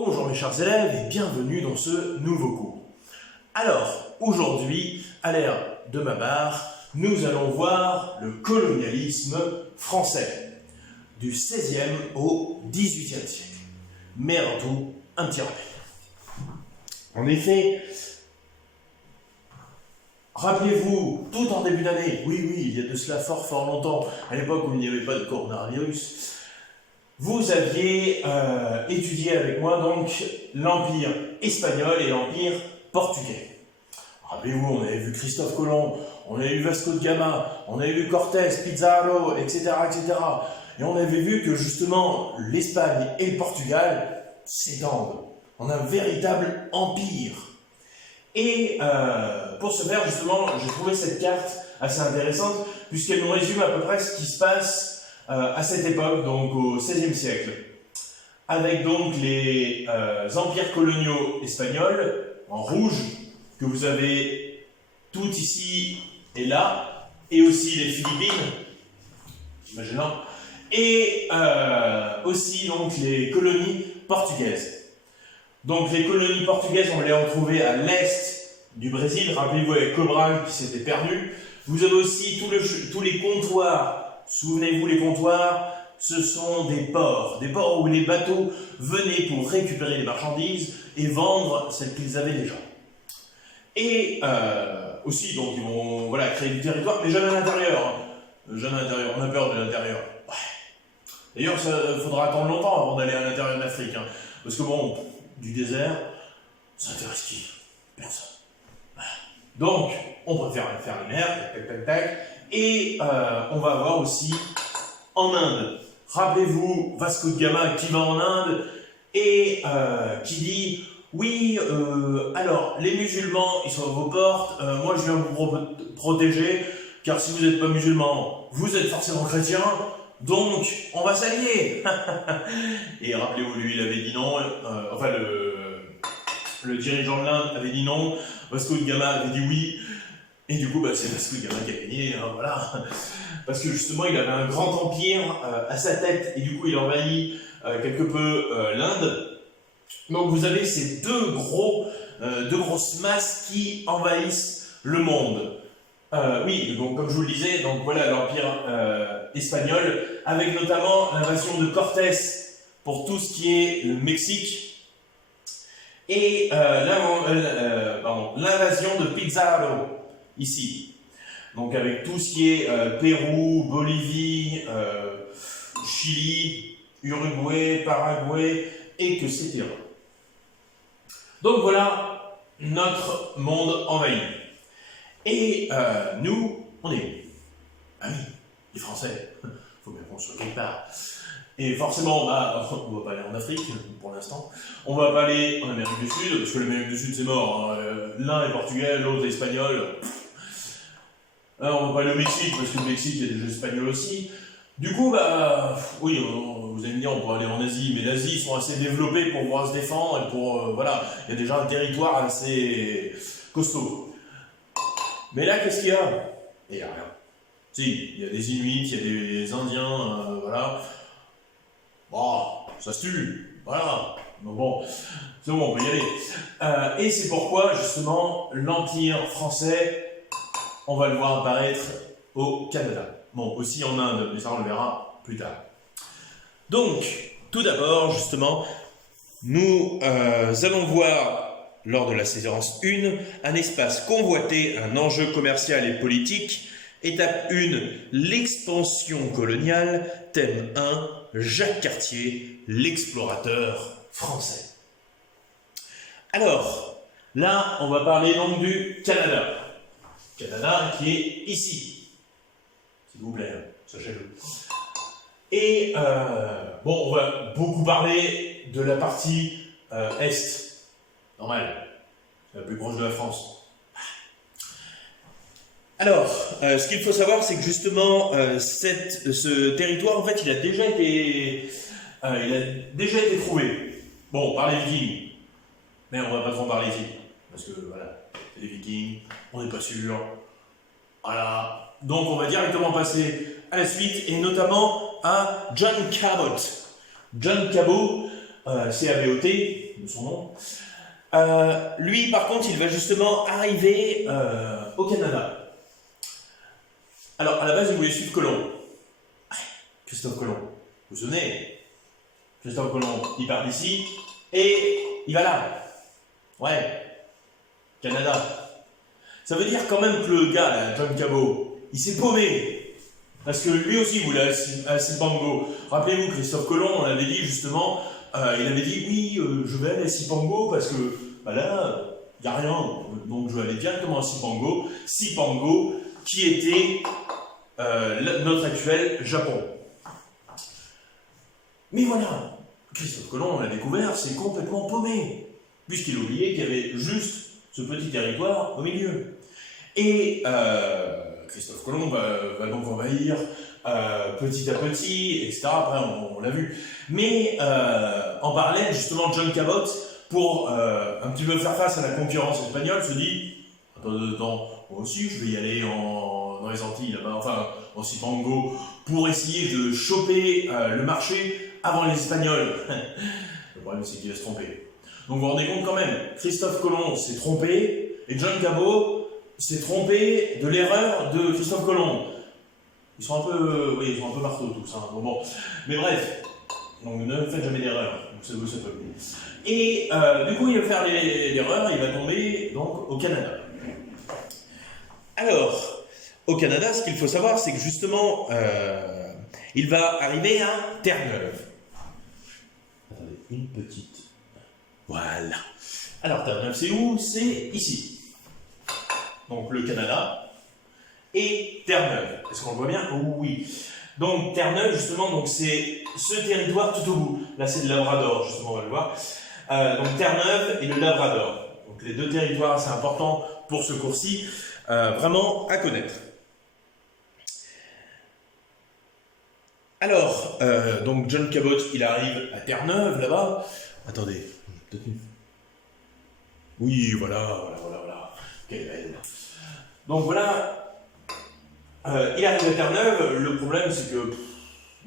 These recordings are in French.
Bonjour mes chers élèves et bienvenue dans ce nouveau cours. Alors, aujourd'hui, à l'ère de ma barre, nous allons voir le colonialisme français, du XVIe au XVIIIe siècle. Mais avant tout, un petit rappel. En effet, rappelez-vous, tout en début d'année, oui, il y a de cela fort longtemps, à l'époque où il n'y avait pas de coronavirus, vous aviez étudié avec moi donc l'Empire espagnol et l'Empire portugais. Rappelez-vous, on avait vu Christophe Colomb, on avait vu Vasco de Gama, on avait vu Cortés, Pizarro, etc. Et on avait vu que justement l'Espagne et le Portugal s'étendent en un véritable empire. Et pour ce faire, justement, j'ai trouvé cette carte assez intéressante, puisqu'elle nous résume à peu près ce qui se passe à cette époque, donc au XVIe siècle, avec donc les empires coloniaux espagnols, en rouge, que vous avez tout ici et là, et aussi les Philippines, imaginons, et aussi donc les colonies portugaises. Donc les colonies portugaises, on les a retrouvées à l'est du Brésil, rappelez-vous avec Cabral qui s'était perdu. Vous avez aussi tous les comptoirs. Souvenez-vous, les comptoirs, ce sont des ports où les bateaux venaient pour récupérer les marchandises et vendre celles qu'ils avaient déjà. Et aussi, donc, ils vont créer du territoire, mais jamais à l'intérieur. Jamais à l'intérieur, on a peur de l'intérieur. Ouais. D'ailleurs, il faudra attendre longtemps avant d'aller à l'intérieur de l'Afrique. Hein, parce que bon, du désert, ça intéresse qui? Personne. Voilà. Donc, on préfère faire les mers, tac. Et on va avoir aussi en Inde. Rappelez-vous, Vasco de Gama qui va en Inde et qui dit oui, alors les musulmans ils sont à vos portes, moi je viens vous protéger, car si vous n'êtes pas musulman, vous êtes forcément chrétien, donc on va s'allier. Et rappelez-vous, lui il avait dit non, le dirigeant de l'Inde avait dit non, Vasco de Gama avait dit oui. Et du coup, c'est Vasco de Gama qui a gagné, hein, voilà. Parce que justement, il avait un grand empire à sa tête, et du coup, il envahit quelque peu l'Inde. Donc, vous avez ces deux grosses masses qui envahissent le monde. Oui, donc comme je vous le disais, donc voilà l'empire espagnol, avec notamment l'invasion de Cortés pour tout ce qui est le Mexique, et l'invasion de Pizarro. Ici. Donc avec tout ce qui est Pérou, Bolivie, Chili, Uruguay, Paraguay, et que c'était là. Donc voilà notre monde envahi. Et nous, on est où? Ah oui, les Français. Il faut bien qu'on soit quelque part. Et forcément, on va pas aller en Afrique, pour l'instant. On va pas aller en Amérique du Sud, parce que l'Amérique du Sud, c'est mort. Hein. L'un est portugais, l'autre est espagnol. Alors, on va pas aller au Mexique, parce que le Mexique, il y a des jeux espagnols aussi. Du coup, oui, vous allez me dire, on pourrait aller en Asie, mais l'Asie, ils sont assez développés pour pouvoir se défendre, et pour, il y a déjà un territoire assez costaud. Mais là, qu'est-ce qu'il y a? Il n'y a rien. Si, il y a des Inuits, il y a des Indiens, voilà. Bon, ça se tue, voilà. Donc bon, c'est bon, on peut y aller. Et c'est pourquoi, justement, l'Empire français, on va le voir apparaître au Canada. Bon, aussi en Inde, mais ça on le verra plus tard. Donc, tout d'abord, justement, nous allons voir, lors de la séance 1, un espace convoité, un enjeu commercial et politique. Étape 1, l'expansion coloniale. Thème 1, Jacques Cartier, l'explorateur français. Alors, là, on va parler donc du Canada. Canada qui est ici. S'il vous plaît, sachez-le. Et, on va beaucoup parler de la partie Est. Normal. C'est la plus proche de la France. Alors, ce qu'il faut savoir, c'est que justement, ce territoire, en fait, il a déjà été trouvé. Bon, par les Vikings. Mais on va pas trop parler ici. Parce que, voilà, c'est les Vikings, on n'est pas sûr. Voilà. Donc, on va directement passer à la suite, et notamment à John Cabot. John Cabot, C-A-B-O-T, de son nom. Lui, par contre, il va justement arriver au Canada. Alors, à la base, il voulait suivre Colomb. Christophe Colomb. Vous vous souvenez? Christophe Colomb, il part d'ici et il va là. Ouais. Canada. Ça veut dire quand même que le gars, là, John Cabot, il s'est paumé. Parce que lui aussi voulait à Cipango. Rappelez-vous, Christophe Colomb, on avait dit justement, il avait dit oui, je vais aller à Cipango parce que bah là, il n'y a rien. Donc je vais aller directement à Cipango. Cipango, qui était notre actuel Japon. Mais voilà, Christophe Colomb, on l'a découvert, c'est complètement paumé. Puisqu'il oubliait qu'il y avait juste ce petit territoire au milieu. Et Christophe Colomb va donc envahir petit à petit, etc. Après, on l'a vu. Mais en parallèle, justement, John Cabot, pour un petit peu faire face à la concurrence espagnole, se dit attends, moi aussi, je vais y aller dans les Antilles, là-bas, enfin, en Cipango, pour essayer de choper le marché avant les Espagnols. Le problème, c'est qu'il va se tromper. Donc vous vous rendez compte quand même, Christophe Colomb s'est trompé, et John Cabot s'est trompé de l'erreur de Christophe Colomb. Ils sont un peu marteaux tous, hein. Bon. Mais bref, donc ne faites jamais d'erreur, ça peut. Et du coup, il va faire l'erreur, il va tomber donc au Canada. Alors, au Canada, ce qu'il faut savoir, c'est que justement, il va arriver à Terre-Neuve. Attendez, une petite. Voilà. Alors, Terre-Neuve, c'est où? C'est ici. Donc, le Canada et Terre-Neuve. Est-ce qu'on le voit bien? Oui. Donc, Terre-Neuve, justement, donc c'est ce territoire tout au bout. Là, c'est le Labrador, justement, on va le voir. Donc, Terre-Neuve et le Labrador. Donc, les deux territoires assez importants pour ce cours-ci, vraiment à connaître. Alors, donc, John Cabot, il arrive à Terre-Neuve, là-bas. Attendez. Oui, voilà. Quelle belle. Donc voilà, il arrive à Terre-Neuve, le problème c'est que,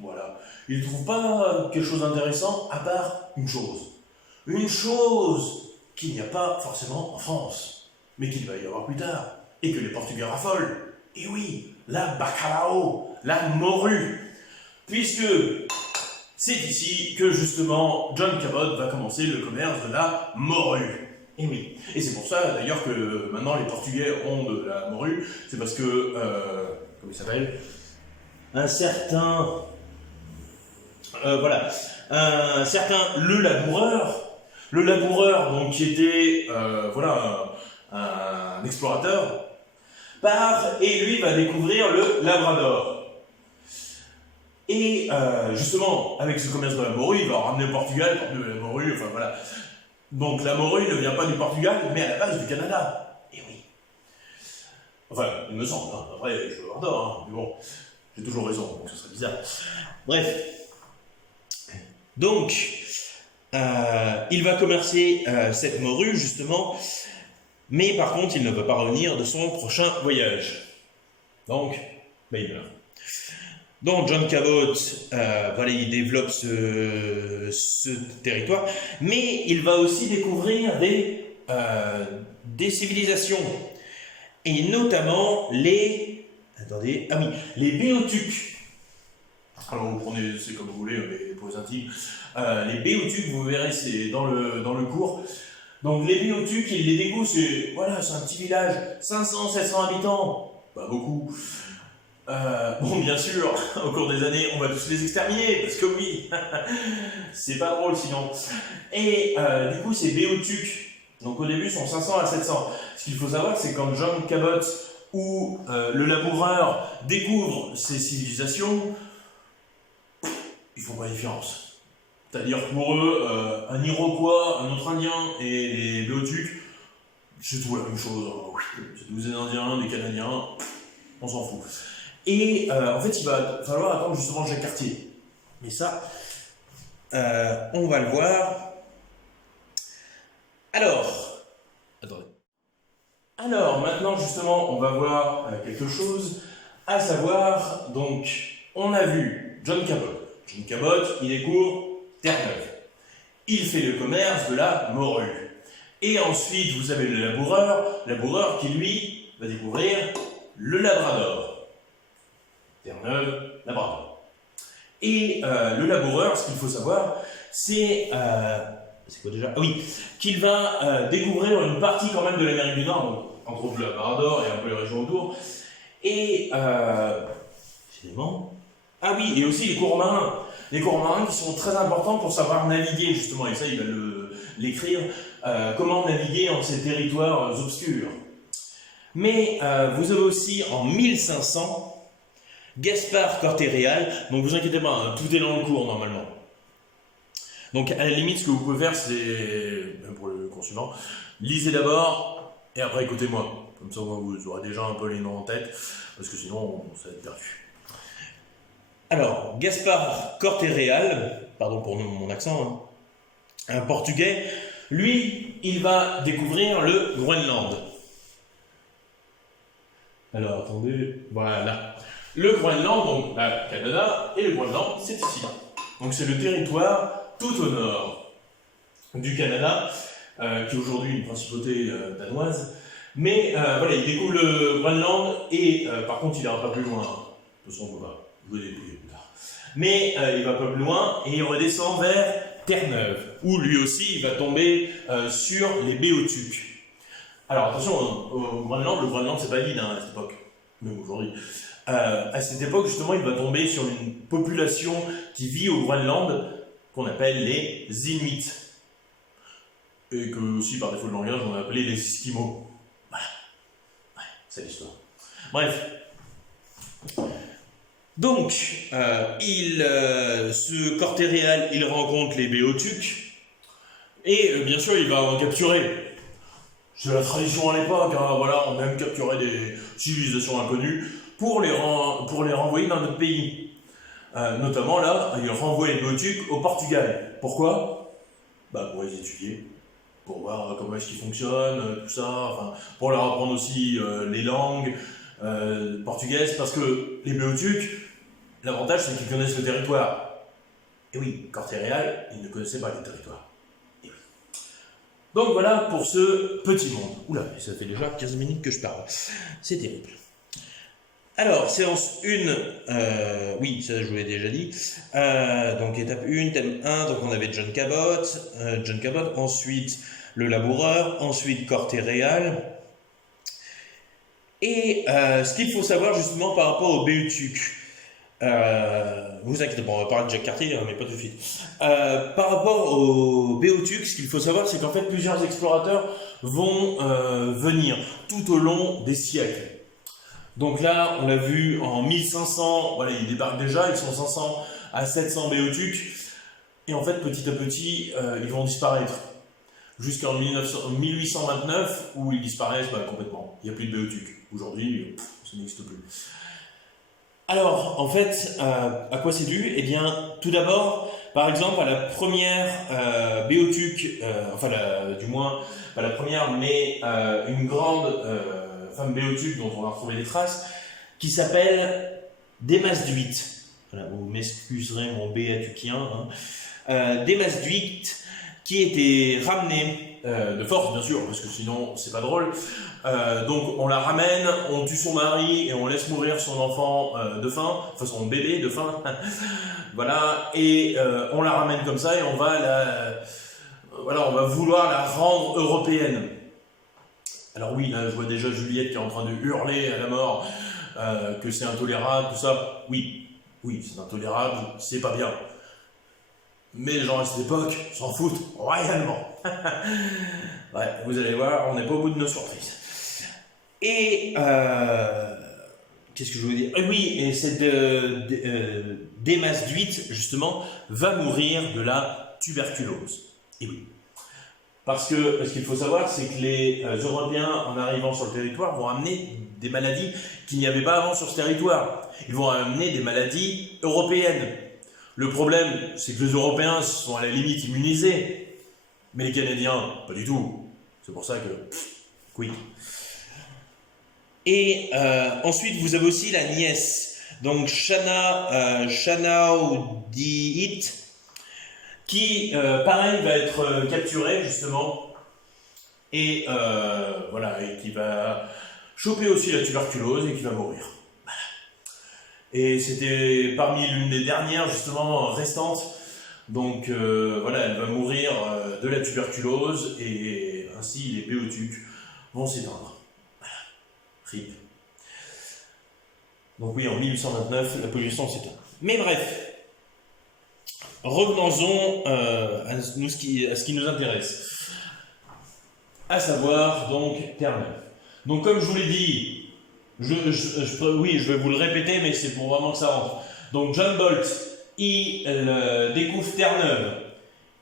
voilà, il ne trouve pas quelque chose d'intéressant à part une chose. Une chose qu'il n'y a pas forcément en France, mais qu'il va y avoir plus tard, et que les Portugais raffolent. Et oui, la bacalao, la morue, puisque c'est ici que justement John Cabot va commencer le commerce de la morue. Et oui. Et c'est pour ça d'ailleurs que maintenant les Portugais ont de la morue, c'est parce que, comment il s'appelle? Un certain, un certain Le Laboureur, donc qui était, un explorateur, part et lui va découvrir le Labrador. Et justement, avec ce commerce de la morue, il va ramener le Portugal, de la morue, enfin voilà. Donc la morue ne vient pas du Portugal, mais à la base du Canada. Et oui. Enfin, il me semble, hein. Après, je me tort, hein. Mais bon, j'ai toujours raison, donc ce serait bizarre. Bref. Donc, il va commercer cette morue, justement, mais par contre, il ne peut pas revenir de son prochain voyage. Donc, il meurt. Donc John Cabot, il développe ce territoire, mais il va aussi découvrir des civilisations, et notamment les Béotucs. Alors vous prenez, c'est comme vous voulez, mais pour les intimes, les Béotucs, vous verrez, c'est dans le cours. Donc les Béotucs, il les découvre, c'est un petit village, 500-700 habitants, pas beaucoup. Bon, bien sûr, au cours des années, on va tous les exterminer, parce que oui, c'est pas drôle sinon. Et du coup, ces Béotucs, donc au début, sont 500 à 700. Ce qu'il faut savoir, c'est quand John Cabot ou le Laboureur découvrent ces civilisations, ils font pas différence. C'est-à-dire pour eux, un Iroquois, un autre Indien et les Béotucs, c'est tout la même chose. C'est des Indiens, des Canadiens, on s'en fout. Et en fait, il va falloir attendre justement Jacques Cartier. Mais ça, on va le voir. Alors, attendez. Alors, maintenant, justement, on va voir quelque chose, à savoir, donc, on a vu John Cabot. John Cabot, il découvre Terre-Neuve. il fait le commerce de la morue. Et ensuite, vous avez le laboureur qui, lui, va découvrir le Labrador. Terre-Neuve, Labrador. Et le laboureur, ce qu'il faut savoir, c'est quoi déjà? Ah oui, qu'il va découvrir une partie quand même de l'Amérique du Nord, donc, entre autres le Labrador et un peu les régions autour. Et, finalement, ah oui, et aussi les courants marins. Les courants marins qui sont très importants pour savoir naviguer, justement, et ça, il va l'écrire, comment naviguer en ces territoires obscurs. Mais vous avez aussi, en 1500, Gaspard Corte-Réal, donc vous inquiétez pas, hein, tout est dans le cours, normalement. Donc, à la limite, ce que vous pouvez faire, c'est, même pour le cours suivant, lisez d'abord, et après écoutez-moi. Comme ça, vous aurez déjà un peu les noms en tête, parce que sinon, ça va être perdu. Alors, Gaspard Corte-Réal, pardon pour mon accent, hein, un Portugais, lui, il va découvrir le Groenland. Alors, attendez, voilà. Le Groenland, donc le Canada, et le Groenland, c'est ici. Donc c'est le territoire tout au nord du Canada, qui est aujourd'hui une principauté danoise. Mais voilà, il découvre le Groenland, et par contre, il n'ira pas plus loin. De toute façon, on ne peut pas jouer des plus tard. Mais il va pas plus loin, et il redescend vers Terre-Neuve, où lui aussi, il va tomber sur les Béotucs. Alors attention, au Groenland, le Groenland, c'est pas vide à cette époque, même aujourd'hui. À cette époque, justement, il va tomber sur une population qui vit au Groenland, qu'on appelle les Inuits. Et que, aussi, par défaut de langage, on a appelé les Esquimaux. Voilà. Ouais, c'est l'histoire. Bref. Donc, ce Corte-Réal, il rencontre les Béotucs, et bien sûr, il va en capturer. C'est la tradition à l'époque, hein, voilà, on aime capturer des civilisations inconnues pour les renvoyer dans notre pays. Notamment là, il renvoie les Béotucs au Portugal. Pourquoi? Pour les étudier, pour voir comment est-ce qu'ils fonctionnent, tout ça, enfin, pour leur apprendre aussi les langues portugaises, parce que les Béotucs, l'avantage c'est qu'ils connaissent le territoire. Et oui, Corte-Réal, il ne connaissait pas le territoire. Donc voilà pour ce petit monde. Oula, ça fait déjà 15 minutes que je parle. C'est terrible. Alors, séance 1, oui, ça je vous l'ai déjà dit. Donc étape 1, thème 1, donc on avait John Cabot, ensuite le laboureur, ensuite Corte-Réal. Et ce qu'il faut savoir justement par rapport au Béotucs, vous inquiétez pas, on va parler de Jacques Cartier, mais pas tout de suite. Par rapport aux Béotucs, ce qu'il faut savoir, c'est qu'en fait, plusieurs explorateurs vont venir tout au long des siècles. Donc là, on l'a vu en 1500, voilà, ils débarquent déjà, ils sont 500 à 700 Béotucs, et en fait, petit à petit, ils vont disparaître. Jusqu'en 1829, où ils disparaissent complètement. Il n'y a plus de Béotucs. Aujourd'hui, ça n'existe plus. Alors, en fait, à quoi c'est dû? Eh bien, tout d'abord, par exemple, à la première Béotuc, du moins, pas la première, mais une grande femme Béotuc dont on va retrouver des traces, qui s'appelle Démasduit. Voilà, vous m'excuserez mon béatucien. Démasduit, qui était ramenée de force, bien sûr, parce que sinon, c'est pas drôle. Donc on la ramène, on tue son mari et on laisse mourir son enfant de faim, enfin son bébé de faim, voilà, et on la ramène comme ça et on va on va vouloir la rendre européenne. Alors oui, là je vois déjà Juliette qui est en train de hurler à la mort, que c'est intolérable, tout ça. Oui, c'est intolérable, c'est pas bien. Mais les gens à cette époque s'en foutent royalement. Ouais, vous allez voir, on n'est pas au bout de nos surprises. Et qu'est-ce que je voulais dire? Oui, et cette Démasduit, justement, va mourir de la tuberculose. Et oui. Parce qu'il faut savoir, c'est que les Européens, en arrivant sur le territoire, vont amener des maladies qu'il n'y avait pas avant sur ce territoire. Ils vont amener des maladies européennes. Le problème, c'est que les Européens sont à la limite immunisés, mais les Canadiens, pas du tout. C'est pour ça que... oui. Et ensuite, vous avez aussi la nièce, donc Shana Diit, qui, pareil, va être capturé, justement, et voilà, et qui va choper aussi la tuberculose et qui va mourir. Et c'était parmi l'une des dernières, justement, restantes. Donc voilà, elle va mourir de la tuberculose et ainsi les béotucs vont s'éteindre. Voilà. RIP. Donc oui, en 1829, la pollution s'éteint. Mais bref, revenons-en à ce qui nous intéresse. À savoir, donc, Terre-Neuve. Donc comme je vous l'ai dit, oui, je vais vous le répéter, mais c'est pour vraiment que ça rentre. Donc John Bolt, il découvre Terre-Neuve.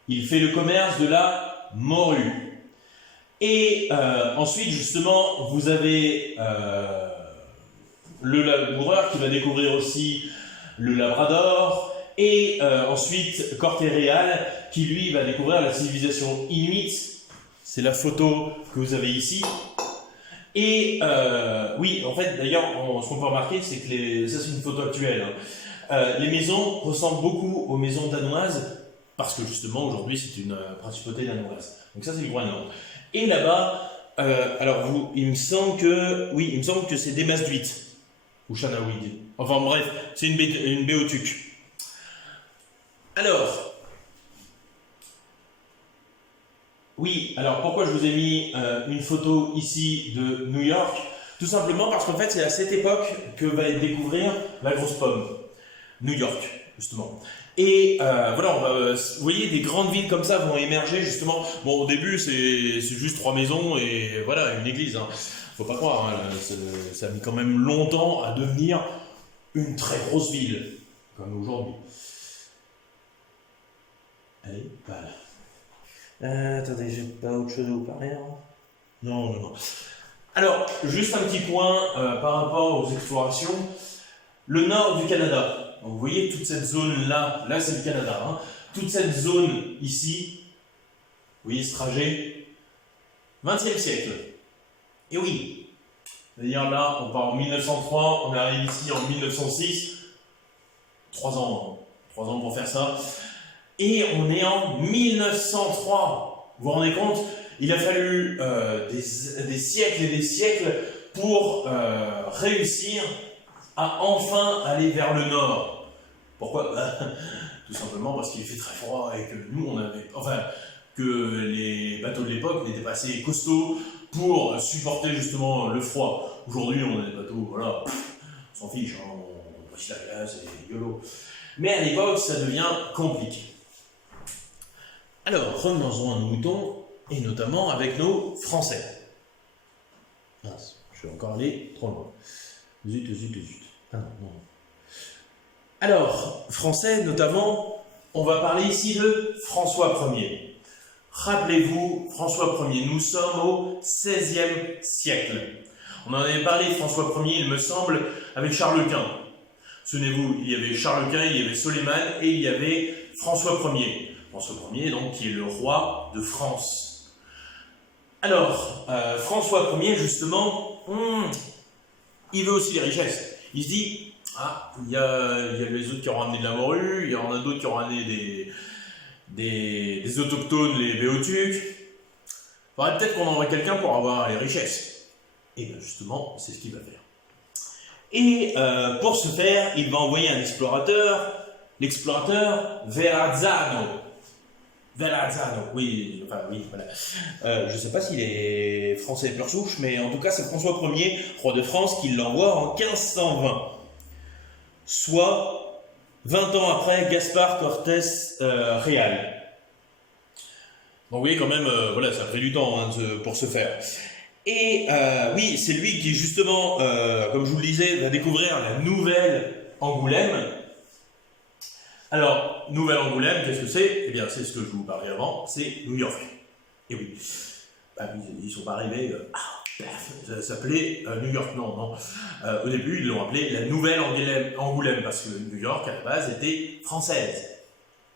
Il fait le commerce de la morue. Et ensuite, justement, vous avez le laboureur qui va découvrir aussi le Labrador. Et ensuite, Corté-Réal, qui lui va découvrir la civilisation inuite. C'est la photo que vous avez ici. Et oui, en fait, d'ailleurs, ce qu'on peut remarquer, c'est que ça c'est une photo actuelle. Les maisons ressemblent beaucoup aux maisons danoises, parce que justement, aujourd'hui, c'est une principauté danoise. Donc ça, c'est le Groenland. Et là-bas, alors il me semble que c'est des Masduit, ou Chanawid. Enfin bref, c'est une béotuc. Alors, oui, alors pourquoi je vous ai mis une photo ici de New York? Tout simplement parce qu'en fait, c'est à cette époque que va découvrir la grosse pomme. New York, justement. Et voilà, vous voyez, des grandes villes comme ça vont émerger, justement. Bon, au début, c'est juste 3 maisons et voilà, une église. Hein. Faut pas croire, hein, ça a mis quand même longtemps à devenir une très grosse ville, comme aujourd'hui. Allez, voilà. Attendez, j'ai pas autre chose à vous parler. Hein. Non. Alors, juste un petit point par rapport aux explorations. Le nord du Canada. Donc, vous voyez toute cette zone-là, là c'est le Canada. Hein. Toute cette zone ici, vous voyez ce trajet, 20e siècle. Et oui, c'est-à-dire là, on part en 1903, on arrive ici en 1906. 3 ans pour faire ça. Et on est en 1903. Vous vous rendez compte? Il a fallu des siècles et des siècles pour réussir à enfin aller vers le nord. Pourquoi? Tout simplement parce qu'il fait très froid et que nous, que les bateaux de l'époque n'étaient pas assez costauds pour supporter justement le froid. Aujourd'hui, on a des bateaux, voilà, on s'en fiche, hein, on brise la glace et YOLO. Mais à l'époque, ça devient compliqué. Alors, revenons-en à nos moutons, et notamment avec nos Français. Mince, je vais encore aller trop loin. Zut. Ah non. Alors, Français, notamment, on va parler ici de François Ier. Rappelez-vous, François Ier, nous sommes au XVIe siècle. On en avait parlé de François Ier, il me semble, avec Charles Quint. Souvenez-vous, il y avait Charles Quint, il y avait Soleiman, et il y avait François Ier. François Ier, donc, qui est le roi de France. Alors, François Ier, justement, il veut aussi les richesses. Il se dit, il y a les autres qui ont ramené de la morue, il y en a d'autres qui ont ramené des autochtones, les béotucs. Il faudrait peut-être qu'on envoie quelqu'un pour avoir les richesses. Et bien justement, c'est ce qu'il va faire. Et pour ce faire, il va envoyer un explorateur, l'explorateur Verrazzano. Oui, voilà. Je ne sais pas s'il est français pure souche, mais en tout cas, c'est François Ier, roi de France, qui l'envoie en 1520. Soit 20 ans après Gaspard Cortés Real. Donc, vous voyez, quand même, voilà, ça a pris du temps pour se faire. Et oui, c'est lui qui, justement, comme je vous le disais, va découvrir la nouvelle Angoulême. Alors, Nouvelle-Angoulême, qu'est-ce que c'est? Eh bien, c'est ce que je vous parlais avant, c'est New York. Et oui, ils ne sont pas arrivés, ça s'appelait New York, non. Au début, ils l'ont appelé la Nouvelle-Angoulême, parce que New York, à la base, était française.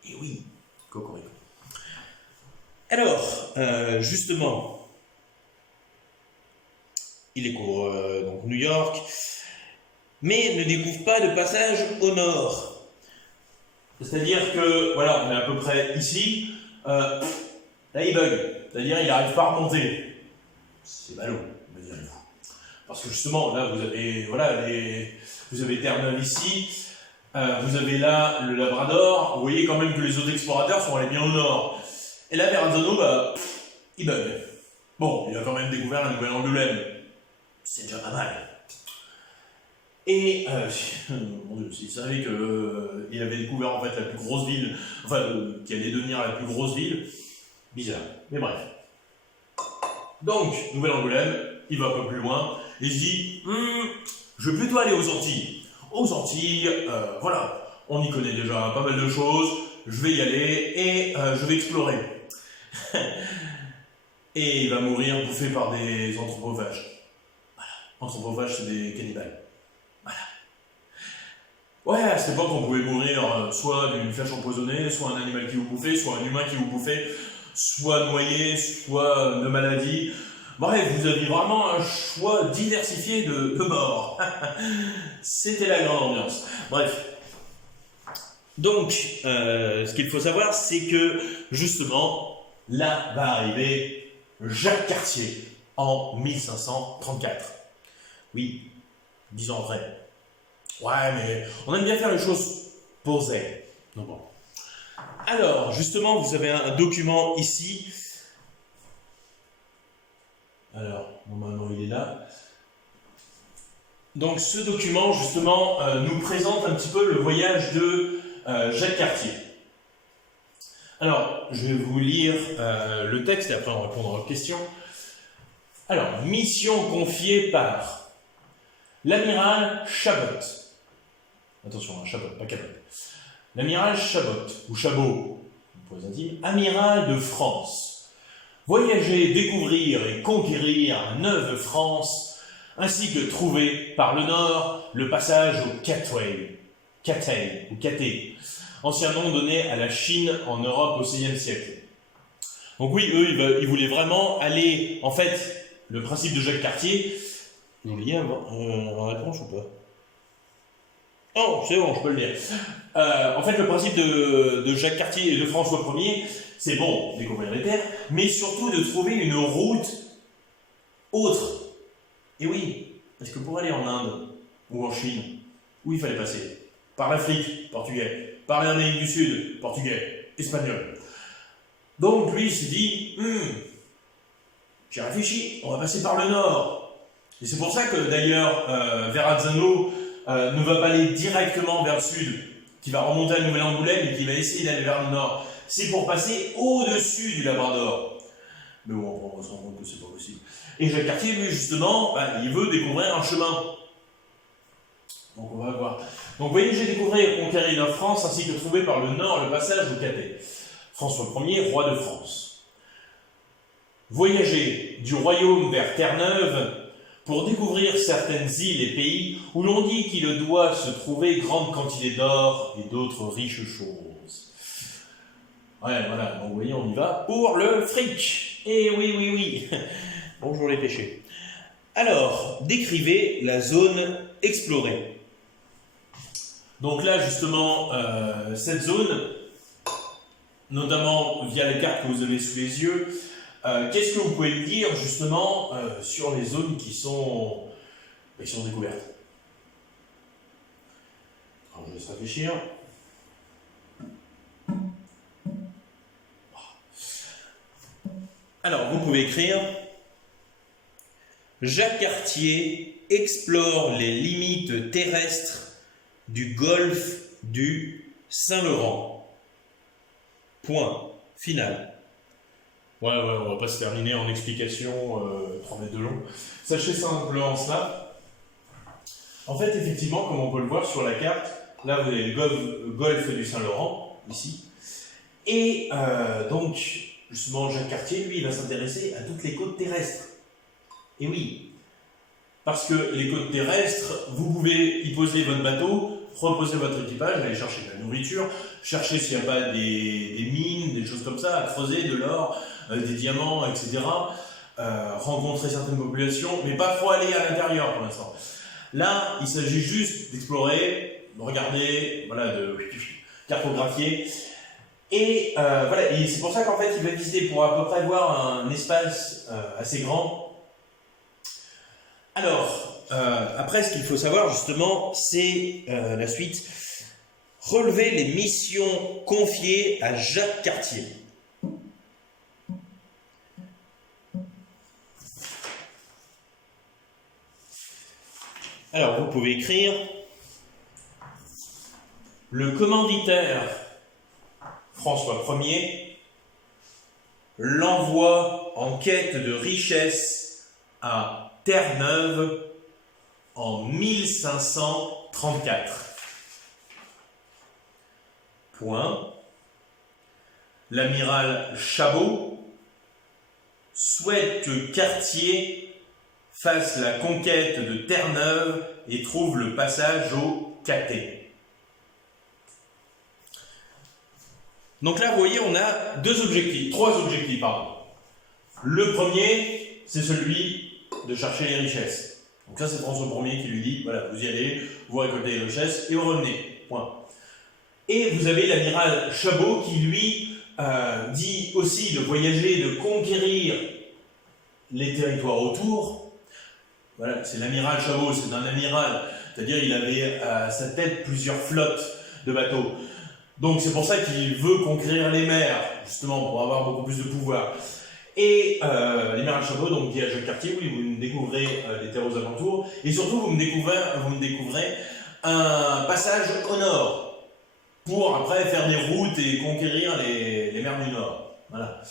Et oui, cocorico. Alors, justement, il découvre donc New York, mais ne découvre pas de passage au nord. C'est-à-dire que, voilà, on est à peu près ici. Là, il bug. C'est-à-dire qu'il n'arrive pas à remonter. C'est ballot, me direz-vous. Parce que justement, là, vous avez, voilà, vous avez Terre-Neuve ici. Vous avez là le Labrador. Vous voyez quand même que les autres explorateurs sont allés bien au nord. Et là, Verrazzano, il bug. Bon, il a quand même découvert la Nouvelle-Angoulême. C'est déjà pas mal. Et, mon Dieu, s'il savait qu'il avait découvert en fait la plus grosse ville, enfin, qui allait devenir la plus grosse ville, bizarre. Mais bref. Donc, Nouvelle-Angoulême, il va un peu plus loin, et il se dit, je vais plutôt aller aux Antilles. Aux Antilles, voilà, on y connaît déjà pas mal de choses, je vais y aller et je vais explorer. Et il va mourir bouffé par des anthropophages. Voilà. Anthropophages, c'est des cannibales. Voilà. Ouais, à cette époque, on pouvait mourir soit d'une flèche empoisonnée, soit un animal qui vous bouffait, soit un humain qui vous bouffait, soit noyé, soit de maladie. Bref, vous aviez vraiment un choix diversifié de morts. C'était la grande ambiance. Bref. Donc, ce qu'il faut savoir, c'est que, justement, là va arriver Jacques Cartier en 1534. Oui, 10 ans après. Ouais, mais on aime bien faire les choses posées. Donc bon. Alors, justement, vous avez un document ici. Alors, normalement, il est là. Donc, ce document, justement, nous présente un petit peu le voyage de Jacques Cartier. Alors, je vais vous lire le texte et après on répondra aux questions. Alors, mission confiée par l'amiral Chabot. Attention, Chabot, pas Cabot. L'amiral Chabot, ou Chabot, pour les intimes, amiral de France. Voyager, découvrir et conquérir Neuve-France, ainsi que trouver par le nord le passage au Cathay, ou Cathay, ancien nom donné à la Chine en Europe au XVIe siècle. Donc oui, eux, ils voulaient vraiment aller, en fait, le principe de Jacques Cartier, j'ai oublié la réponse ou pas? Oh, c'est bon, je peux le dire. En fait, le principe de Jacques Cartier et de François Ier, c'est bon, découvrir les terres, mais surtout de trouver une route autre. Et oui, parce que pour aller en Inde ou en Chine, où il fallait passer? Par l'Afrique, portugais. Par l'Amérique du Sud, portugais, espagnol. Donc lui, il s'est dit, j'ai réfléchi, on va passer par le nord. Et c'est pour ça que d'ailleurs, Verrazzano ne va pas aller directement vers le sud, qui va remonter à Nouvelle-Angoulême et qui va essayer d'aller vers le nord. C'est pour passer au-dessus du Labrador. Mais bon, on va se rendre compte que c'est pas possible. Et Jacques Cartier, lui, justement, il veut découvrir un chemin. Donc on va voir. Donc voyager, découvrir et conquérir la France, ainsi que trouver par le nord le passage au Cathay. François Ier, roi de France. Voyager du royaume vers Terre-Neuve pour découvrir certaines îles et pays où l'on dit qu'il doit se trouver grande quantité d'or et d'autres riches choses. Ouais, voilà, donc vous voyez, on y va pour le fric. Et oui, oui, oui. Bonjour les péchés. Alors, décrivez la zone explorée. Donc là, justement, cette zone, notamment via les cartes que vous avez sous les yeux, qu'est-ce que vous pouvez me dire, justement, sur les zones qui sont découvertes? Alors, je laisse réfléchir. Alors, vous pouvez écrire « Jacques Cartier explore les limites terrestres du golfe du Saint-Laurent. Point final. » Ouais, on va pas se terminer en explication 3 mètres de long. Sachez simplement cela. En fait, effectivement, comme on peut le voir sur la carte, là vous avez le golfe du Saint-Laurent, ici. Et donc, justement, Jacques Cartier, lui, il va s'intéresser à toutes les côtes terrestres. Et oui, parce que les côtes terrestres, vous pouvez y poser votre bateau, reposer votre équipage, aller chercher de la nourriture, chercher s'il n'y a pas des mines, des choses comme ça, à creuser de l'or, des diamants, etc. Rencontrer certaines populations, mais pas trop aller à l'intérieur pour l'instant. Là, il s'agit juste d'explorer, de regarder, voilà, cartographié. Et voilà, et c'est pour ça qu'en fait, il va visiter pour à peu près voir un espace assez grand. Alors, après, ce qu'il faut savoir justement, c'est la suite. Relever les missions confiées à Jacques Cartier. Alors, vous pouvez écrire le commanditaire François Ier l'envoie en quête de richesse à Terre-Neuve en 1534. Point. L'amiral Chabot souhaite que Cartier fasse la conquête de Terre-Neuve et trouve le passage au Cathay. Donc là, vous voyez, on a trois objectifs, pardon. Le premier, c'est celui de chercher les richesses. Donc ça, c'est François Ier qui lui dit, voilà, vous y allez, vous récoltez les richesses et vous revenez. Point. Et vous avez l'amiral Chabot qui, lui, dit aussi de voyager, de conquérir les territoires autour. Voilà, c'est l'amiral Chabot, c'est un amiral, c'est-à-dire il avait à sa tête plusieurs flottes de bateaux. Donc c'est pour ça qu'il veut conquérir les mers, justement, pour avoir beaucoup plus de pouvoir. Et l'amiral Chabot donc, dit à Jacques Cartier, oui, vous me découvrez les terres aux alentours, et surtout vous me découvrez un passage au nord, pour après faire des routes et conquérir les mers du nord. Voilà.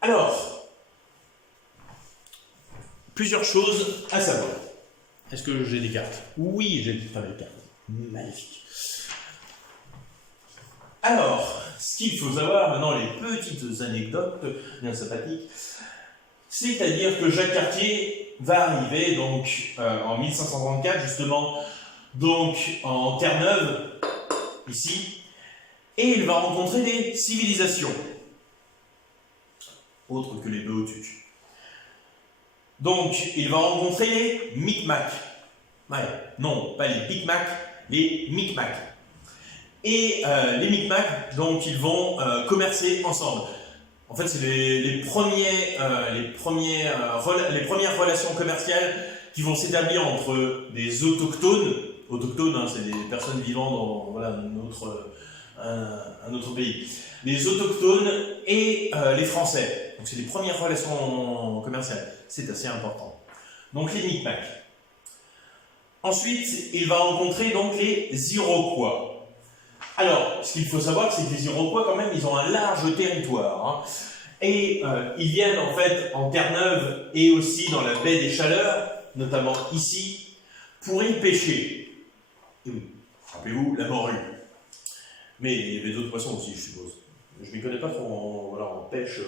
Alors, plusieurs choses à savoir. Est-ce que j'ai des cartes? Oui, j'ai pas des cartes. Magnifique. Alors, ce qu'il faut savoir maintenant, les petites anecdotes bien sympathiques, c'est-à-dire que Jacques Cartier va arriver donc en 1534 justement donc en Terre-Neuve ici, et il va rencontrer des civilisations autres que les Beothuk. Donc, il va rencontrer les Micmacs. Ouais, non, pas les Big-Mac, les Micmacs. Et les Micmacs, donc, ils vont commercer ensemble. En fait, c'est les premières relations commerciales qui vont s'établir entre des autochtones. Autochtones, hein, c'est des personnes vivant dans voilà, un autre pays. Les autochtones et les Français. Donc, c'est les premières relations commerciales. C'est assez important. Donc, les Micmacs. Ensuite, il va rencontrer donc les Iroquois. Alors, ce qu'il faut savoir, c'est que les Iroquois, quand même, ils ont un large territoire. Hein, et ils viennent, en fait, en Terre-Neuve et aussi dans la baie des Chaleurs, notamment ici, pour y pêcher. Et oui, rappelez-vous, la morue. Mais il y avait d'autres poissons aussi, je suppose. Je ne m'y connais pas trop en pêche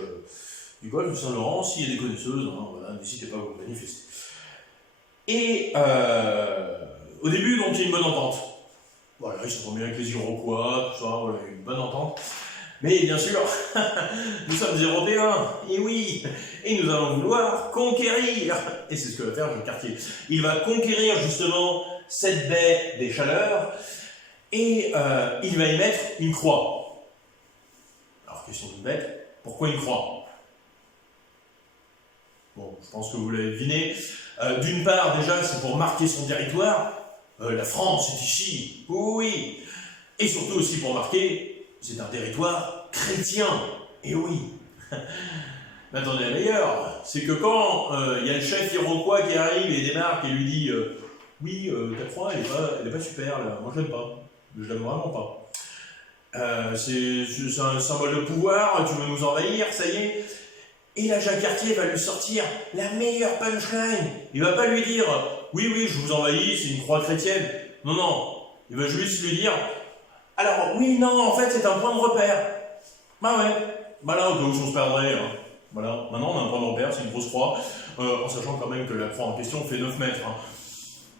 du golfe du Saint-Laurent. S'il y a des connaisseuses, hein, voilà, n'hésitez pas à vous manifester. Et au début, donc, il y a une bonne entente. Voilà, ils sont bien avec les Iroquois, tout ça, voilà, une bonne entente. Mais bien sûr, nous sommes Européens, et oui, et nous allons vouloir conquérir. Et c'est ce que va faire Jacques Cartier. Il va conquérir justement cette baie des Chaleurs, et il va y mettre une croix. Alors, question toute bête, pourquoi une croix? Bon, je pense que vous l'avez deviné. D'une part, déjà, c'est pour marquer son territoire. La France est ici, oui. Et surtout aussi pour marquer, c'est un territoire chrétien, et oui. Mais attendez, la meilleure, c'est que quand il y a le chef iroquois qui arrive et démarque et lui dit oui, ta croix, elle est pas super, là. Moi je l'aime pas. Je l'aime vraiment pas. C'est un symbole de pouvoir, tu veux nous envahir, ça y est. Et là, Jacques Cartier va lui sortir la meilleure punchline. Il va pas lui dire oui, je vous envahis, c'est une croix chrétienne. Non, non. Il va juste lui dire alors, oui, non, en fait, c'est un point de repère. Bah ouais. Bah là, au cas où on se perdrait. Hein. Voilà. Maintenant, on a un point de repère, c'est une grosse croix. En sachant quand même que la croix en question fait 9 mètres. Hein.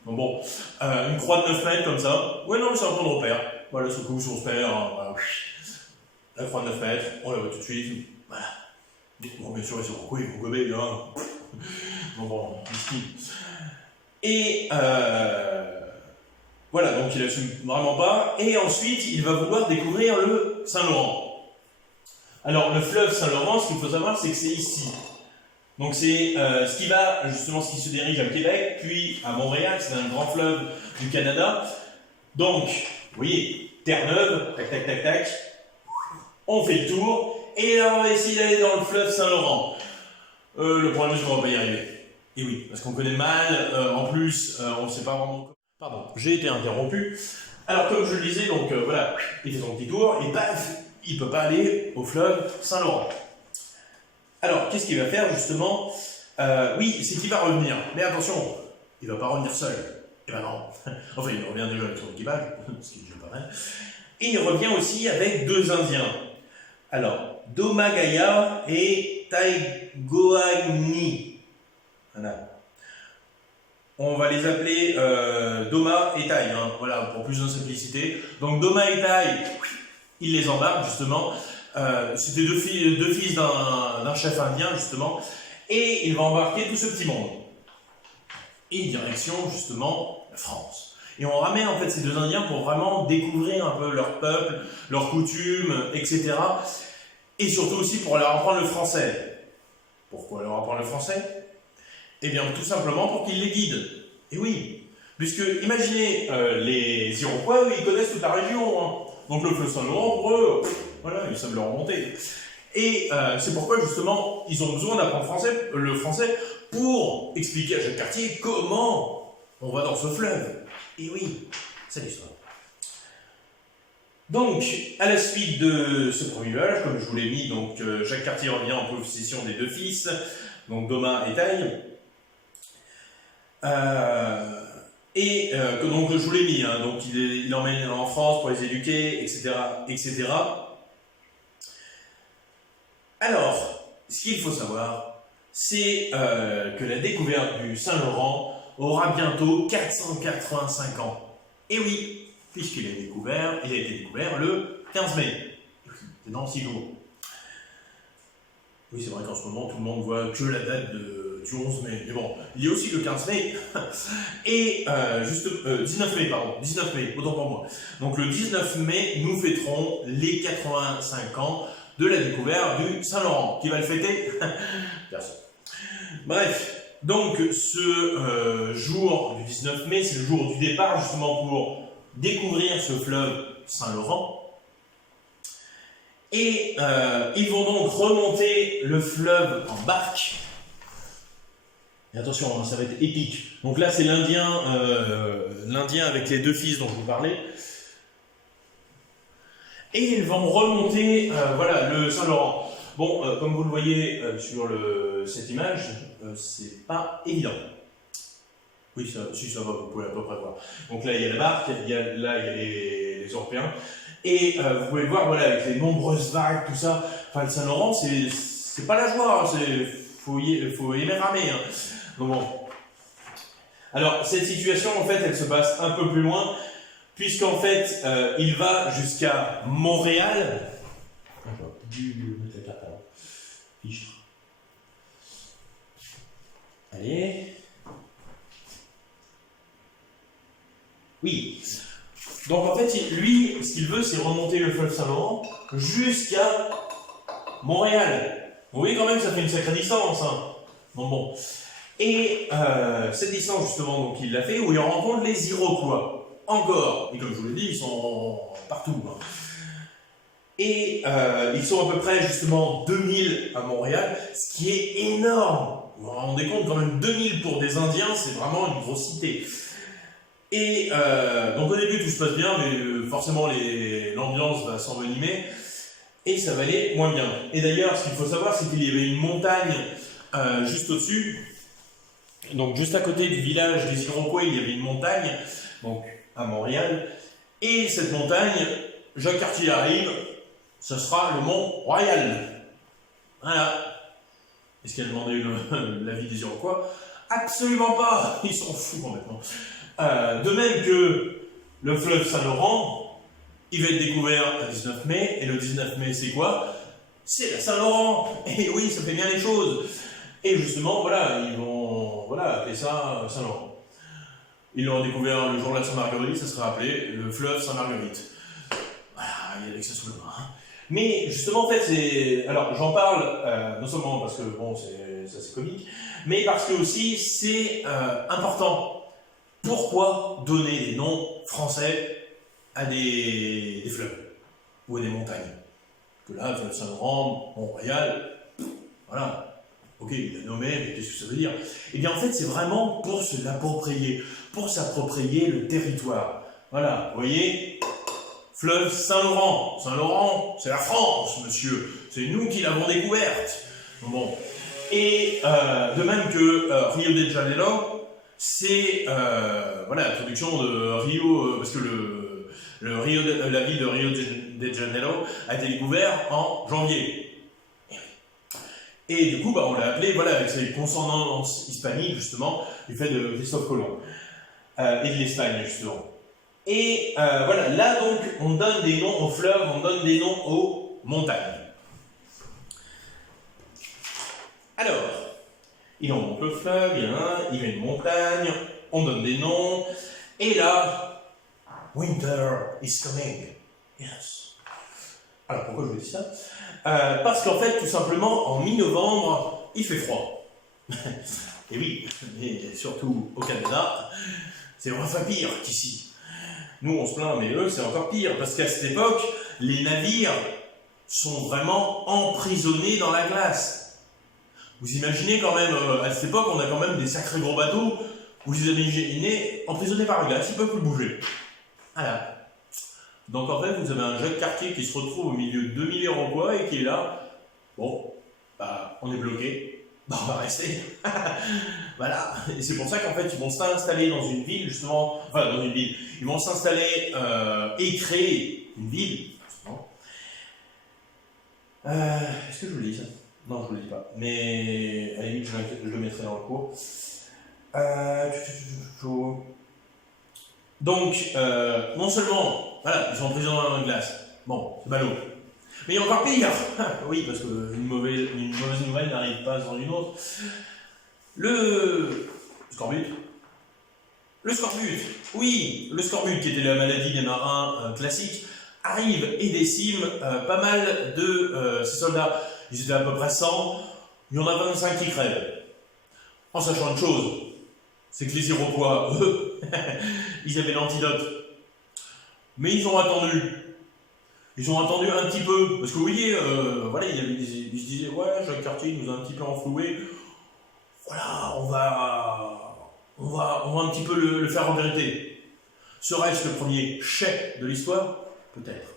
Donc bon, une croix de 9 mètres comme ça. Ouais, non, c'est un point de repère. Voilà, au cas où on se perd. Hein. Voilà. La croix de 9 mètres, on la voit tout de suite. Voilà. Bon, bien sûr, c'est pourquoi ils vont gober, hein. Bon, ici. Et Voilà, donc il assume vraiment pas. Et ensuite, il va vouloir découvrir le Saint-Laurent. Alors, le fleuve Saint-Laurent, ce qu'il faut savoir, c'est que c'est ici. Donc c'est ce qui se dirige à Québec, puis à Montréal, c'est un grand fleuve du Canada. Donc, vous voyez, Terre-Neuve, tac, tac, tac, tac, on fait le tour, et là on va essayer d'aller dans le fleuve Saint-Laurent. Le problème, c'est qu'on va pas y arriver. Et oui, parce qu'on connaît mal, en plus, on ne sait pas vraiment... Pardon, j'ai été interrompu. Alors, comme je le disais, donc voilà, il fait son petit tour, et paf, il ne peut pas aller au fleuve Saint-Laurent. Alors, qu'est-ce qu'il va faire, justement? Oui, c'est qu'il va revenir. Mais attention, il ne va pas revenir seul. Eh ben non. Enfin, il revient déjà avec son équipage, ce qui est déjà pas mal. Et il revient aussi avec 2 Indiens. Alors, Domagaya et Taïgoani. Voilà. On va les appeler Doma et Taï, hein, voilà, pour plus de simplicité. Donc Doma et Taï, il les embarque justement. C'était deux fils d'un chef indien justement. Et il va embarquer tout ce petit monde. Et direction justement la France. Et on ramène en fait ces 2 Indiens pour vraiment découvrir un peu leur peuple, leurs coutumes, etc. Et surtout aussi pour leur apprendre le français. Pourquoi leur apprendre le français? Eh bien, tout simplement pour qu'ils les guident. Et oui, puisque, imaginez, les Iroquois, eux, ils connaissent toute la région. Hein. Donc le fleuve Saint-Laurent, pour eux, voilà, ils savent le remonter. Et c'est pourquoi, justement, ils ont besoin d'apprendre le français pour expliquer à chaque quartier comment on va dans ce fleuve. Et oui, c'est l'histoire. Donc, à la suite de ce premier village, comme je vous l'ai mis, donc chaque quartier revient en possession des 2 fils, donc Doma et Taï. Donc je vous l'ai mis, hein, donc il emmène en France pour les éduquer, etc., etc. Alors, ce qu'il faut savoir, c'est que la découverte du Saint-Laurent aura bientôt 485 ans. Et oui, puisqu'il a été découvert le 15 mai. C'est dans 6 jours. Oui, c'est vrai qu'en ce moment, tout le monde voit que la date du 11 mai. Mais bon, il y a aussi le 15 mai. Et 19 mai, pardon. 19 mai, autant pour moi. Donc le 19 mai, nous fêterons les 85 ans de la découverte du Saint-Laurent. Qui va le fêter? Personne. Bref, donc ce jour du 19 mai, c'est le jour du départ, justement pour découvrir ce fleuve Saint-Laurent. Et ils vont donc remonter le fleuve en barque. Et attention, hein, ça va être épique. Donc là, c'est l'Indien avec les 2 fils dont je vous parlais. Et ils vont remonter voilà, le Saint-Laurent. Bon, comme vous le voyez sur cette image, c'est pas évident. Oui, si ça va, vous pouvez à peu près voir. Donc là, il y a la barque, là, il y a les Européens. Et vous pouvez le voir, voilà, avec les nombreuses vagues, tout ça. Enfin, le Saint-Laurent, c'est pas la joie, hein, faut aimer ramer. Hein. Donc bon. Alors, cette situation, en fait, elle se passe un peu plus loin, puisqu'en fait, il va jusqu'à Montréal. Allez. Oui. Donc en fait, lui, ce qu'il veut, c'est remonter le fleuve Saint-Laurent jusqu'à Montréal. Vous voyez quand même, ça fait une sacrée distance. Hein. Bon. Et cette distance, justement, donc il l'a fait, où il rencontre les Iroquois. Encore. Et comme je vous l'ai dit, ils sont partout. Hein. Et ils sont à peu près, justement, 2000 à Montréal, ce qui est énorme. Vous vous rendez compte, quand même, 2000 pour des Indiens, c'est vraiment une grosse cité. Et donc au début tout se passe bien, mais forcément l'ambiance va s'envenimer et ça va aller moins bien. Et d'ailleurs, ce qu'il faut savoir, c'est qu'il y avait une montagne juste au-dessus, donc juste à côté du village des Iroquois, il y avait une montagne, donc à Montréal, et cette montagne, Jacques Cartier arrive, ce sera le Mont Royal. Voilà. Est-ce qu'il a demandé l'avis des Iroquois? Absolument pas, ils s'en foutent complètement. De même que le fleuve Saint-Laurent, il va être découvert le 19 mai, et le 19 mai c'est quoi? C'est la Saint-Laurent. Et oui, ça fait bien les choses. Et justement, voilà, ils vont appeler ça Saint-Laurent. Ils l'ont découvert le jour de la Saint-Marguerite, ça serait appelé le fleuve Saint-Marguerite. Voilà, il y avait que ça sous le bras. Hein. Mais justement, en fait, c'est. Alors, j'en parle non seulement parce que, bon, c'est comique, mais parce que aussi, c'est important. Pourquoi donner des noms français à des fleuves ou à des montagnes? Que là, fleuve Saint-Laurent, Mont-Royal, voilà. Ok, il l'a nommé, mais qu'est-ce que ça veut dire? Eh bien, en fait, c'est vraiment pour se l'approprier, pour s'approprier le territoire. Voilà, vous voyez, fleuve Saint-Laurent. Saint-Laurent, c'est la France, monsieur. C'est nous qui l'avons découverte. Bon. Et de même que Rio de Janeiro, c'est voilà, la traduction de Rio, parce que la ville de Rio de Janeiro a été découverte en janvier. Et du coup, on l'a appelé, voilà, avec ses consonances hispaniques, justement, du fait de Christophe Colomb, et de l'Espagne, justement. Et voilà, là donc, on donne des noms aux fleuves, on donne des noms aux montagnes. Alors, il en monte le fleuve, il y en a un, il y a une montagne, on donne des noms, et là, winter is coming. Yes. Alors, pourquoi je vous dis ça? Parce qu'en fait, tout simplement, en mi-novembre, il fait froid. Et oui, mais surtout au Canada, c'est enfin pire qu'ici. Nous, on se plaint, mais eux, c'est encore pire, parce qu'à cette époque, les navires sont vraiment emprisonnés dans la glace. Vous imaginez quand même, à cette époque, on a quand même des sacrés gros bateaux, vous les imaginez emprisonnés par la glace, ils ne peuvent plus bouger. Voilà. Donc en fait, vous avez un Jacques Cartier qui se retrouve au milieu de 2000 Iroquois et qui est là. Bon, on est bloqué, on va rester. Voilà. Et c'est pour ça qu'en fait, ils vont s'installer dans une ville, justement. Enfin, dans une ville. Ils vont s'installer et créer une ville, justement. Est-ce que je vous le dis ça? Non, je ne vous le dis pas. Mais à la limite, je le mettrai dans le cours. Donc, non seulement, voilà, ils sont emprisonnés dans la glace. Bon, c'est ballot. Mais il y a encore pire. Oui, parce qu'une mauvaise nouvelle n'arrive pas sans une autre. Le scorbut. Le scorbut, oui, le scorbut qui était la maladie des marins classique, arrive et décime pas mal de ces soldats. Ils étaient à peu près 100, il y en a 25 qui crèvent. En sachant une chose, c'est que les Iroquois, eux, ils avaient l'antidote. Mais ils ont attendu. Ils ont attendu un petit peu. Parce que vous voyez, voilà, ils se disaient, ouais, Jacques Cartier nous a un petit peu enfloué. Voilà, on va un petit peu le faire en vérité. Serait-ce le premier chef de l'histoire? Peut-être.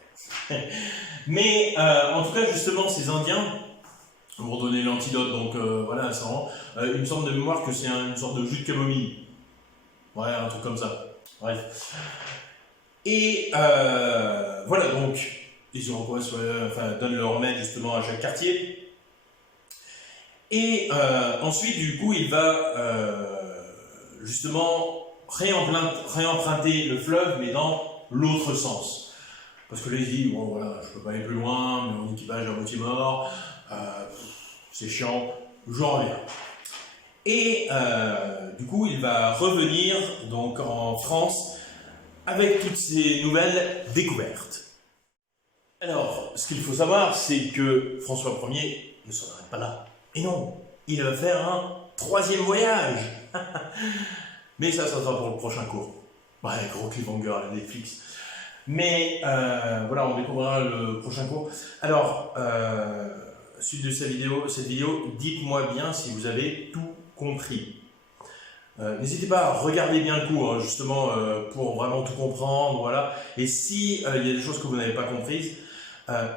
Mais en tout cas, justement, ces Indiens vont donner l'antidote. Donc voilà, il me semble de mémoire que c'est une sorte de jus de camomille. Ouais, un truc comme ça. Bref. Et voilà, donc, les Iroquois donnent leur remède justement à Jacques Cartier. Et ensuite, du coup, il va justement réemprunter le fleuve, mais dans l'autre sens. Parce que là, il dit, bon voilà, je peux pas aller plus loin, mais mon équipage est à moitié mort, c'est chiant, j'en reviens. Et du coup, il va revenir donc en France avec toutes ces nouvelles découvertes. Alors, ce qu'il faut savoir, c'est que François Ier ne s'en arrête pas là. Et non, il va faire un troisième voyage. Mais ça sera pour le prochain cours. Ouais, gros cliffhanger à la Netflix. Mais voilà, on découvrira le prochain cours. Alors, suite de cette vidéo, dites-moi bien si vous avez tout compris. N'hésitez pas à regarder bien le cours, justement, pour vraiment tout comprendre, voilà. Et si il y a des choses que vous n'avez pas comprises,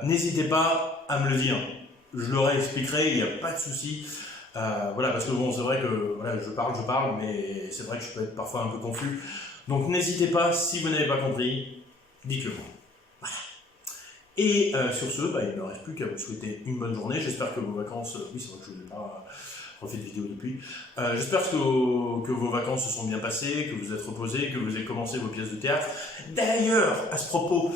n'hésitez pas à me le dire. Je le réexpliquerai, il n'y a pas de souci. Voilà, parce que bon, c'est vrai que voilà, je parle, mais c'est vrai que je peux être parfois un peu confus. Donc n'hésitez pas, si vous n'avez pas compris, dites-le moi. Voilà. Et sur ce, il ne me reste plus qu'à vous souhaiter une bonne journée. J'espère que vos vacances, oui c'est vrai que je n'ai pas refait de vidéo depuis. J'espère que vos vacances se sont bien passées, que vous êtes reposés, que vous avez commencé vos pièces de théâtre. D'ailleurs, à ce propos,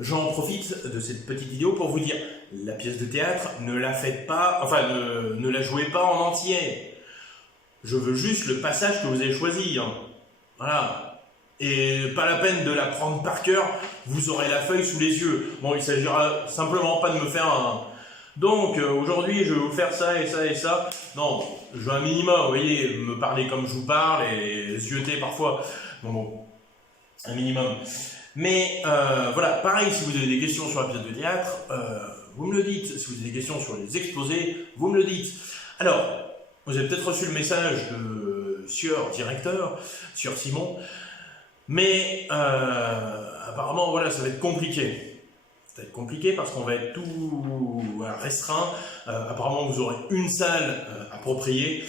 j'en profite de cette petite vidéo pour vous dire, la pièce de théâtre, ne la faites pas, enfin ne la jouez pas en entier. Je veux juste le passage que vous avez choisi. Hein. Voilà. Et pas la peine de la prendre par cœur, vous aurez la feuille sous les yeux. Bon, il s'agira simplement pas de me faire un... Donc, aujourd'hui, je vais vous faire ça et ça et ça. Non, je veux un minimum, vous voyez, me parler comme je vous parle et zioter parfois. Bon, un minimum. Mais voilà, pareil, si vous avez des questions sur la pièce de théâtre, vous me le dites. Si vous avez des questions sur les exposés, vous me le dites. Alors, vous avez peut-être reçu le message de Sieur Directeur, Sieur Simon, mais apparemment, voilà, ça va être compliqué. Ça va être compliqué parce qu'on va être tout restreint. Apparemment, vous aurez une salle appropriée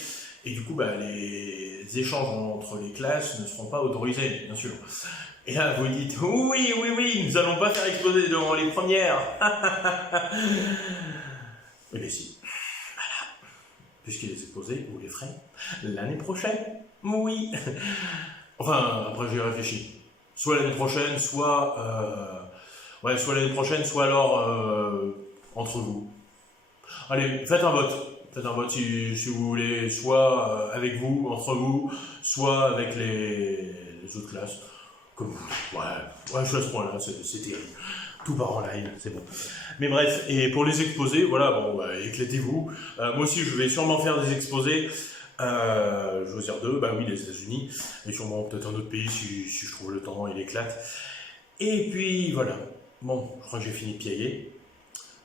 et du coup, les échanges entre les classes ne seront pas autorisés, bien sûr. Et là, vous dites, oui, oui, oui, nous allons pas faire exploser devant les premières. Oui, mais si. Voilà. Puisqu'il est exposé, vous les ferez l'année prochaine. Oui. Enfin, après, j'y réfléchis. Soit l'année prochaine, soit l'année prochaine, soit alors entre vous. Allez, faites un vote. Faites un vote si vous voulez, soit avec vous, entre vous, soit avec les autres classes. Comme vous. Ouais, je suis à ce point-là, c'est terrible. Tout part en live, c'est bon. Mais bref, et pour les exposés, voilà, bon, éclatez-vous. Moi aussi, je vais sûrement faire des exposés. Je veux dire deux, oui, les États-Unis, et sûrement peut-être un autre pays si je trouve le temps et l'éclate. Et puis voilà. Bon, je crois que j'ai fini de piailler.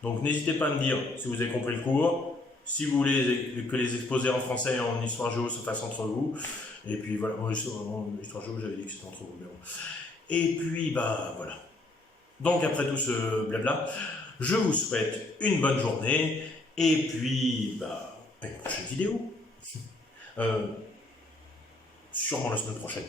Donc n'hésitez pas à me dire si vous avez compris le cours, si vous voulez que les exposés en français et en histoire géo se fassent entre vous. Et puis voilà, moi, histoire géo, j'avais dit que c'était entre vous, mais bon. Et puis, voilà. Donc après tout ce blabla, je vous souhaite une bonne journée, et puis, à une prochaine vidéo. Sûrement la semaine prochaine.